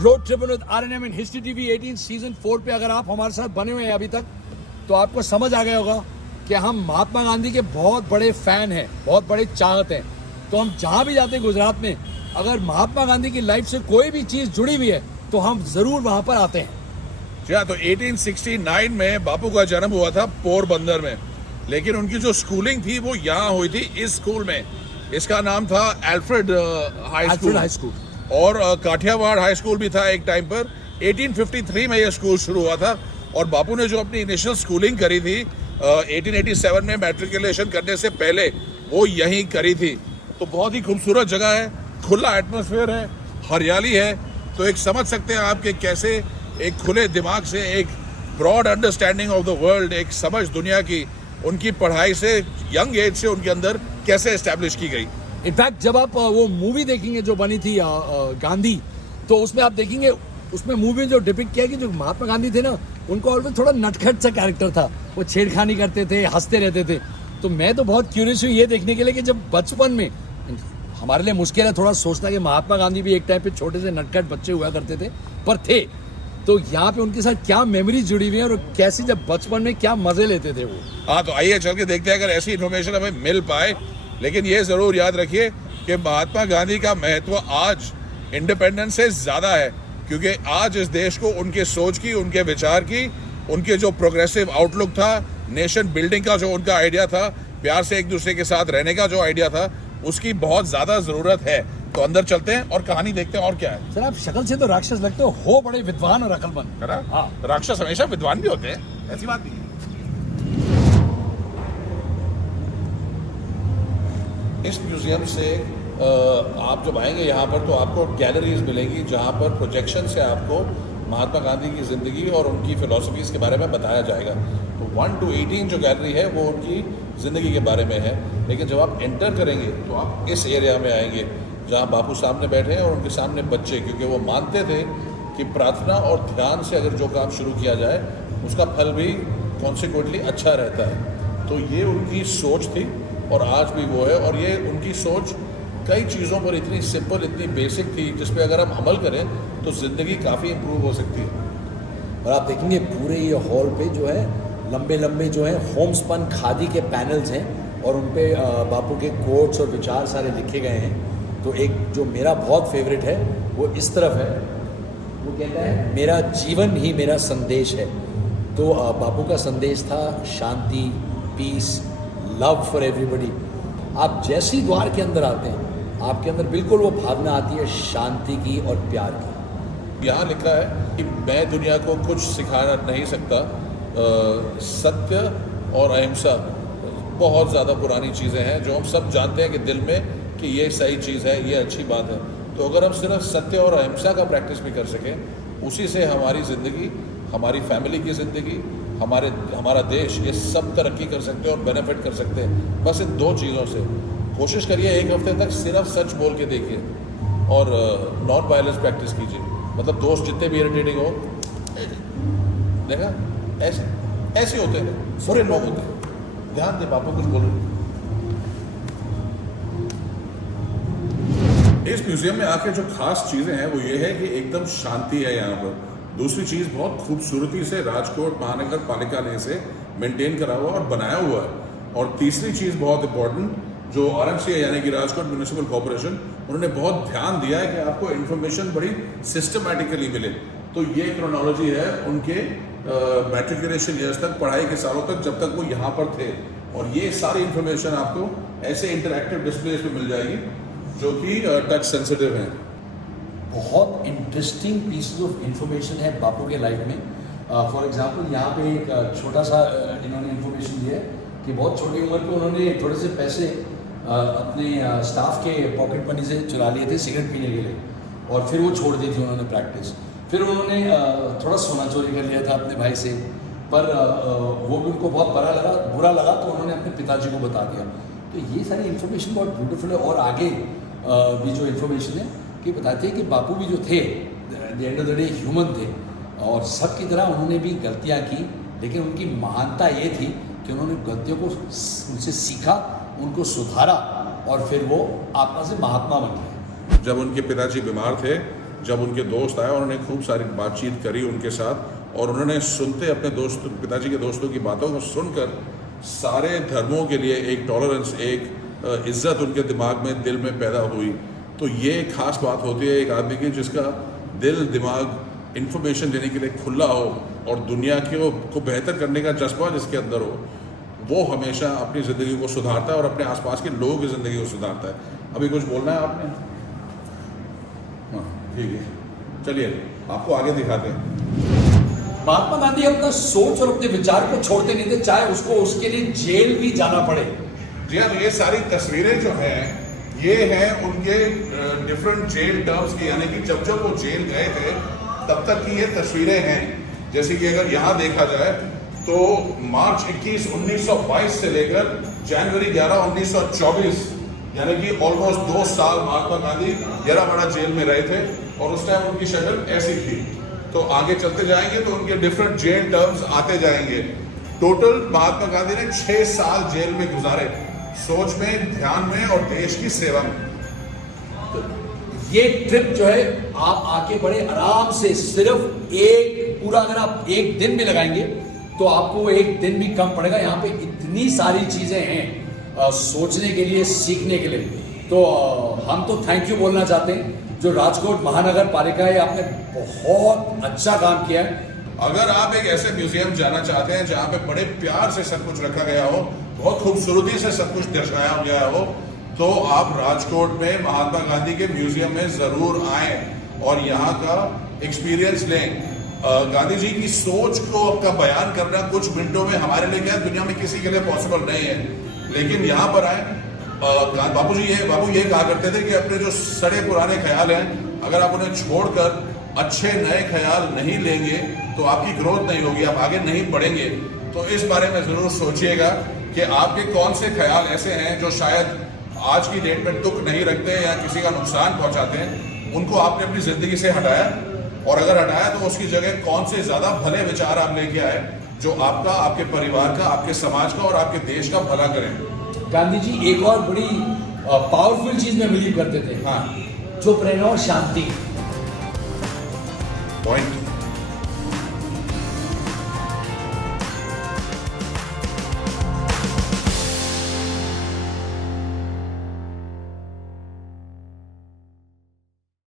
Road trip with आरएनएम in history TV 18 season 4 पे अगर आप हमारे साथ बने हुए हैं अभी तक तो आपको समझ आ गया होगा कि हम महात्मा गांधी के बहुत बड़े फैन हैं, बहुत बड़े चाहत हैं। तो हम जहाँ भी जाते हैं गुजरात में, अगर महात्मा गांधी की लाइफ से कोई भी चीज़ जुड़ी हुई है तो हम ज़रूर वहाँ पर आते हैं। जी हाँ, तो 1869 में बापू का जन्म हुआ था पोरबंदर में, लेकिन उनकी जो स्कूलिंग थी वो यहाँ हुई थी इस स्कूल में। इसका नाम था एल्फ्रेड हाई स्कूल और काठियावाड़ हाई स्कूल भी था एक टाइम पर। 1853 में यह स्कूल शुरू हुआ था और बापू ने जो अपनी इनिशियल स्कूलिंग करी थी 1887 में मैट्रिकुलेशन करने से पहले वो यहीं करी थी। तो बहुत ही खूबसूरत जगह है, खुला एटमॉस्फेयर है, हरियाली है। तो एक समझ सकते हैं आप कि कैसे एक खुले दिमाग से, एक broad understanding of the world, एक समझ दुनिया की उनकी पढ़ाई से यंग एज से उनके अंदर कैसे एस्टैब्लिश की गई। इनफैक्ट जब आप वो मूवी देखेंगे जो बनी थी गांधी, तो उसमें आप देखेंगे, उसमें मूवी जो डिपिक्ट किया कि जो महात्मा गांधी थे ना, उनको ऑलवेज थोड़ा नटखट सा कैरेक्टर था। वो छेड़खानी करते थे, हंसते रहते थे। तो मैं तो बहुत क्यूरियस हूँ ये देखने के लिए कि जब बचपन में, हमारे लिए मुश्किल है थोड़ा सोचना कि महात्मा गांधी भी एक टाइम पे छोटे से नटखट बच्चे हुआ करते थे, पर थे। तो यहाँ पे उनके साथ क्या मेमोरीज जुड़ी हुई है और कैसे जब बचपन में क्या मजे लेते थे वो। हाँ, तो आइए चल के देखते हैं अगर ऐसी इन्फॉर्मेशन हमें मिल पाए। लेकिन ये जरूर याद रखिए कि महात्मा गांधी का महत्व आज इंडिपेंडेंस से ज्यादा है, क्योंकि आज इस देश को उनके सोच की, उनके विचार की, उनके जो प्रोग्रेसिव आउटलुक था, नेशन बिल्डिंग का जो उनका आइडिया था, प्यार से एक दूसरे के साथ रहने का जो आइडिया था, उसकी बहुत ज्यादा जरूरत है। तो अंदर चलते हैं और कहानी देखते हैं और क्या है। सर, आप शक्ल से तो राक्षस लगते हो बड़े विद्वान और अकलमंद। हाँ, राक्षस हमेशा विद्वान भी होते हैं, ऐसी बात नहीं है। इस म्यूजियम से आप जब आएंगे यहाँ पर तो आपको गैलरीज मिलेंगी जहाँ पर प्रोजेक्शन से आपको महात्मा गांधी की ज़िंदगी और उनकी फिलॉसफीज़ के बारे में बताया जाएगा। तो 1 to 18 जो गैलरी है वो उनकी ज़िंदगी के बारे में है। लेकिन जब आप एंटर करेंगे तो आप इस एरिया में आएंगे जहाँ बापू सामने बैठे हैं और उनके सामने बच्चे, क्योंकि वो मानते थे कि प्रार्थना और ध्यान से अगर जो काम शुरू किया जाए उसका फल भी कॉन्सिक्वेंटली अच्छा रहता है। तो ये उनकी सोच थी और आज भी वो है। और ये उनकी सोच कई चीज़ों पर इतनी सिंपल, इतनी बेसिक थी जिस पे अगर हम अमल करें तो ज़िंदगी काफ़ी इम्प्रूव हो सकती है। और आप देखेंगे पूरे ये हॉल पे जो है लंबे लंबे जो है होमस्पन खादी के पैनल्स हैं और उन पे बापू के कोट्स और विचार सारे लिखे गए हैं। तो एक जो मेरा बहुत फेवरेट है वो इस तरफ है, वो कहता है मेरा जीवन ही मेरा संदेश है। तो बापू का संदेश था शांति, पीस, लव फॉर एवरीबॉडी। आप जैसे ही द्वार के अंदर आते हैं आपके अंदर बिल्कुल वो भावना आती है शांति की और प्यार की। यहाँ लिखा है कि मैं दुनिया को कुछ सिखा नहीं सकता, सत्य और अहिंसा बहुत ज़्यादा पुरानी चीज़ें हैं जो हम सब जानते हैं कि दिल में कि ये सही चीज़ है, ये अच्छी बात है। तो अगर हम सिर्फ सत्य और अहिंसा का प्रैक्टिस भी कर सकें, उसी से हमारी ज़िंदगी, हमारी फैमिली की ज़िंदगी, हमारा देश, ये सब तरक्की कर सकते हैं और बेनिफिट कर सकते हैं। बस इन 2 चीज़ों से कोशिश करिए, एक हफ्ते तक सिर्फ सच बोल के देखिए और नॉन वायलेंस प्रैक्टिस कीजिए। मतलब दोस्त जितने भी इरिटेटिंग हो, देखा ऐसे होते हैं, बुरे लोग होते हैं। ध्यान दे, बापू कुछ बोल रहे। इस म्यूजियम में आके जो खास चीजें हैं वो ये है कि एकदम शांति है यहाँ पर। दूसरी चीज, बहुत खूबसूरती से राजकोट महानगर पालिका ने इसे मेंटेन करा हुआ और बनाया हुआ है। और तीसरी चीज बहुत इंपॉर्टेंट, जो RMC है यानी कि राजकोट म्यूनिसिपल कॉर्पोरेशन, उन्होंने बहुत ध्यान दिया है कि आपको इन्फॉर्मेशन बड़ी सिस्टमैटिकली मिले। तो ये क्रोनोलॉजी है उनके मैट्रिकुलेशन ईयर्स तक, पढ़ाई के सालों तक जब तक वो यहाँ पर थे। और ये सारी इन्फॉर्मेशन आपको ऐसे इंटरैक्टिव डिस्प्लेज पे मिल जाएगी जो कि टच सेंसिटिव हैं। बहुत इंटरेस्टिंग पीसेस ऑफ इंफॉर्मेशन है बापू के लाइफ में। फॉर एग्जांपल यहाँ पे एक छोटा सा इन्होंने इन्फॉर्मेशन दिया है कि बहुत छोटी उम्र पे उन्होंने थोड़े से पैसे अपने स्टाफ के पॉकेट मनी से चुरा लिए थे सिगरेट पीने के लिए, और फिर वो छोड़ दी थी उन्होंने प्रैक्टिस। फिर उन्होंने थोड़ा सोना चोरी कर लिया था अपने भाई से, पर वो भी उनको बहुत बुरा लगा तो उन्होंने अपने पिताजी को बता दिया। तो ये सारी इन्फॉर्मेशन बहुत ब्यूटीफुल है। और आगे भी जो इन्फॉर्मेशन है कि बताते हैं कि बापू भी जो थे the end of the day human थे और सब की तरह उन्होंने भी गलतियाँ की, लेकिन उनकी महानता ये थी कि उन्होंने गलतियों को उनसे सीखा, उनको सुधारा और फिर वो आत्मा से महात्मा बन गए। जब उनके पिताजी बीमार थे जब उनके दोस्त आए और उन्होंने खूब सारी बातचीत करी उनके साथ और उन्होंने सुनते अपने दोस्त पिताजी के दोस्तों की बातों को सुनकर सारे धर्मों के लिए एक टॉलरेंस, एक इज्जत उनके दिमाग में, दिल में पैदा हुई। तो ये एक ख़ास बात होती है एक आदमी की जिसका दिल दिमाग इंफॉर्मेशन लेने के लिए खुला हो और दुनिया को बेहतर करने का जज्बा जिसके अंदर हो, वो हमेशा अपनी ज़िंदगी को सुधारता है और अपने आसपास के लोगों की ज़िंदगी को सुधारता है। अभी कुछ बोलना है आपने? हाँ ठीक है, चलिए आपको आगे दिखाते हैं। महात्मा गांधी अपना सोच और अपने विचार को छोड़ते नहीं थे, चाहे उसको उसके लिए जेल भी जाना पड़े। जी हाँ, ये सारी तस्वीरें जो हैं ये हैं उनके डिफरेंट जेल टर्म्स की, यानी कि जब जब वो जेल गए थे तब तक की ये तस्वीरें हैं। जैसे कि अगर यहाँ देखा जाए तो मार्च 21, 1922 से लेकर जनवरी 11, 1924, यानी कि ऑलमोस्ट 2 साल महात्मा गांधी येरावाड़ा जेल में रहे थे और उस टाइम उनकी शक्ल ऐसी थी। तो आगे चलते जाएंगे तो उनके डिफरेंट जेल टर्म्स आते जाएंगे। टोटल महात्मा गांधी ने 6 साल जेल में गुजारे, सोच में, ध्यान में और देश की सेवा में। तो ये ट्रिप जो है आप आके बड़े आराम से, सिर्फ एक पूरा अगर आप एक दिन भी लगाएंगे तो आपको एक दिन भी कम पड़ेगा। यहाँ पे इतनी सारी चीजें हैं सोचने के लिए, सीखने के लिए। तो हम तो थैंक यू बोलना चाहते हैं जो राजकोट महानगर पालिका है, आपने बहुत अच्छा काम किया है। अगर आप एक ऐसे म्यूजियम जाना चाहते हैं जहाँ पे बड़े प्यार से सब कुछ रखा गया हो, बहुत खूबसूरती से सब कुछ दर्शाया गया हो, तो आप राजकोट में महात्मा गांधी के म्यूजियम में ज़रूर आएँ और यहाँ का एक्सपीरियंस लें। गांधी जी की सोच को का बयान करना कुछ मिनटों में हमारे लिए क्या दुनिया में किसी के लिए पॉसिबल नहीं है, लेकिन यहाँ पर आए। बापू ये कहा करते थे कि अपने जो सड़े पुराने ख्याल हैं, अगर आप उन्हें छोड़कर अच्छे नए ख्याल नहीं लेंगे तो आपकी ग्रोथ नहीं होगी, आप आगे नहीं बढ़ेंगे। तो इस बारे में ज़रूर सोचिएगा कि आपके कौन से ख्याल ऐसे हैं जो शायद आज की डेट में तुक नहीं रखते या किसी का नुकसान पहुंचाते हैं, उनको आपने अपनी ज़िंदगी से हटाया, और अगर हटाया तो उसकी जगह कौन से ज़्यादा भले विचार आप लेके आए जो आपका, आपके परिवार का, आपके समाज का और आपके देश का भला करें। गांधी जी एक और बड़ी पावरफुल चीज में बिलीव करते थे, हाँ, जो प्रेरणा और शांति। पॉइंट